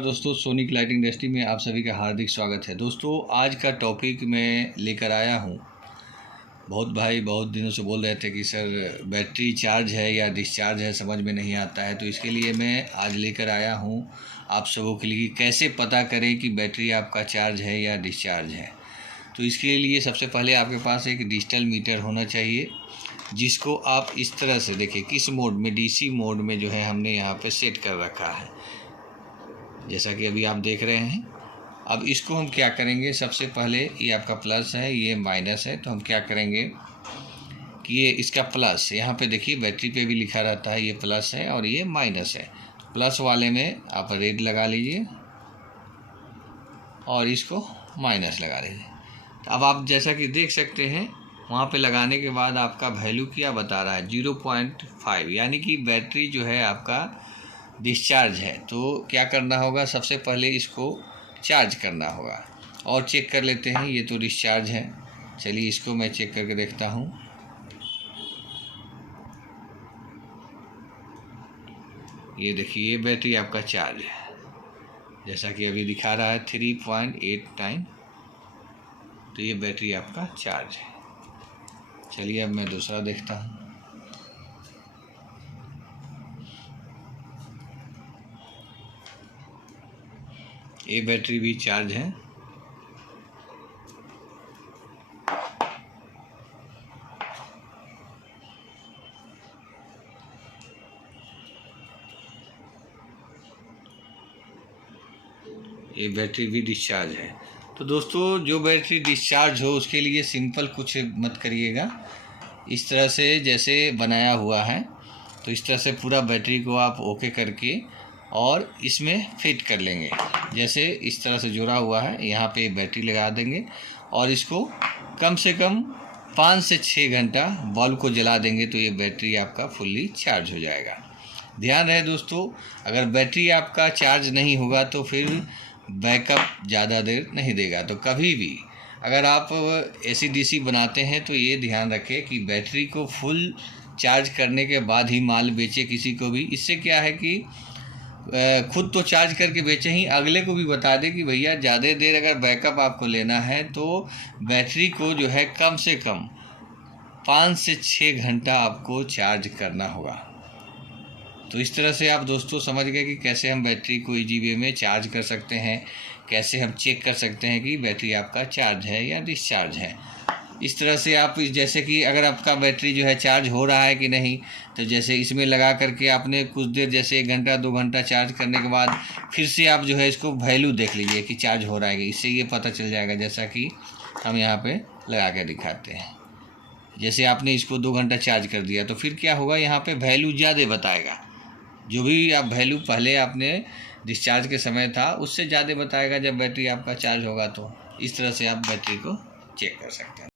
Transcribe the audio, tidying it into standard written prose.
नमस्कार दोस्तों, sonic lighting industry में आप सभी का हार्दिक स्वागत है। दोस्तों, आज का टॉपिक मैं लेकर आया हूँ। बहुत भाई बहुत दिनों से बोल रहे थे कि सर बैटरी चार्ज है या डिस्चार्ज है, समझ में नहीं आता है। तो इसके लिए मैं आज लेकर आया हूँ आप सबों के लिए कैसे पता करें कि बैटरी आपका चार्ज है या डिस्चार्ज है। तो इसके लिए सबसे पहले आपके पास एक डिजिटल मीटर होना चाहिए, जिसको आप इस तरह से देखिए किस मोड में, डीसी मोड में जो है हमने यहाँ पे सेट कर रखा है, जैसा कि अभी आप देख रहे हैं। अब इसको हम क्या करेंगे, सबसे पहले ये आपका प्लस है, ये माइनस है। तो हम क्या करेंगे कि ये इसका प्लस, यहाँ पे देखिए बैटरी पे भी लिखा रहता है ये प्लस है और ये माइनस है। प्लस वाले में आप रेड लगा लीजिए और इसको माइनस लगा लीजिए। अब आप जैसा कि देख सकते हैं, वहाँ पे लगाने के बाद आपका वैल्यू क्या बता रहा है, 0.5, यानी कि बैटरी जो है आपका डिस्चार्ज है। तो क्या करना होगा, सबसे पहले इसको चार्ज करना होगा और चेक कर लेते हैं। ये तो डिस्चार्ज है, चलिए इसको मैं चेक करके देखता हूँ। ये देखिए, ये बैटरी आपका चार्ज है, जैसा कि अभी दिखा रहा है 3.89। तो ये बैटरी आपका चार्ज है। चलिए अब मैं दूसरा देखता हूँ। ये बैटरी भी चार्ज है। ये बैटरी भी डिस्चार्ज है। तो दोस्तों, जो बैटरी डिस्चार्ज हो उसके लिए सिंपल कुछ मत करिएगा। इस तरह से जैसे बनाया हुआ है, तो इस तरह से पूरा बैटरी को आप ओके करके और इसमें फिट कर लेंगे। जैसे इस तरह से जुड़ा हुआ है, यहाँ पे बैटरी लगा देंगे और इसको कम से कम 5 से 6 घंटा बल्ब को जला देंगे, तो ये बैटरी आपका फुल्ली चार्ज हो जाएगा। ध्यान रहे दोस्तों, अगर बैटरी आपका चार्ज नहीं होगा तो फिर बैकअप ज़्यादा देर नहीं देगा। तो कभी भी अगर आप AC/DC बनाते हैं तो ये ध्यान रखें कि बैटरी को फुल चार्ज करने के बाद ही माल बेचे किसी को भी। इससे क्या है कि खुद तो चार्ज करके बेचे ही, अगले को भी बता दे कि भैया ज़्यादा देर अगर बैकअप आपको लेना है तो बैटरी को जो है कम से कम 5 से 6 घंटा आपको चार्ज करना होगा। तो इस तरह से आप दोस्तों समझ गए कि कैसे हम बैटरी को इजी वे में चार्ज कर सकते हैं, कैसे हम चेक कर सकते हैं कि बैटरी आपका चार्ज है या डिस्चार्ज है। इस तरह से आप, जैसे कि अगर आपका बैटरी जो है चार्ज हो रहा है कि नहीं, तो जैसे इसमें लगा करके आपने कुछ देर, जैसे 1 घंटा 2 घंटा चार्ज करने के बाद फिर से आप जो है इसको वैल्यू देख लीजिए कि चार्ज हो रहा है। इससे ये पता चल जाएगा, जैसा कि हम यहाँ पर लगा कर दिखाते हैं। जैसे आपने इसको 2 घंटा चार्ज कर दिया तो फिर क्या होगा, यहाँ पर वैल्यू ज़्यादा बताएगा। जो भी आप वैल्यू पहले आपने डिस्चार्ज के समय था उससे ज़्यादा बताएगा जब बैटरी आपका चार्ज होगा। तो इस तरह से आप बैटरी को चेक कर सकते हैं।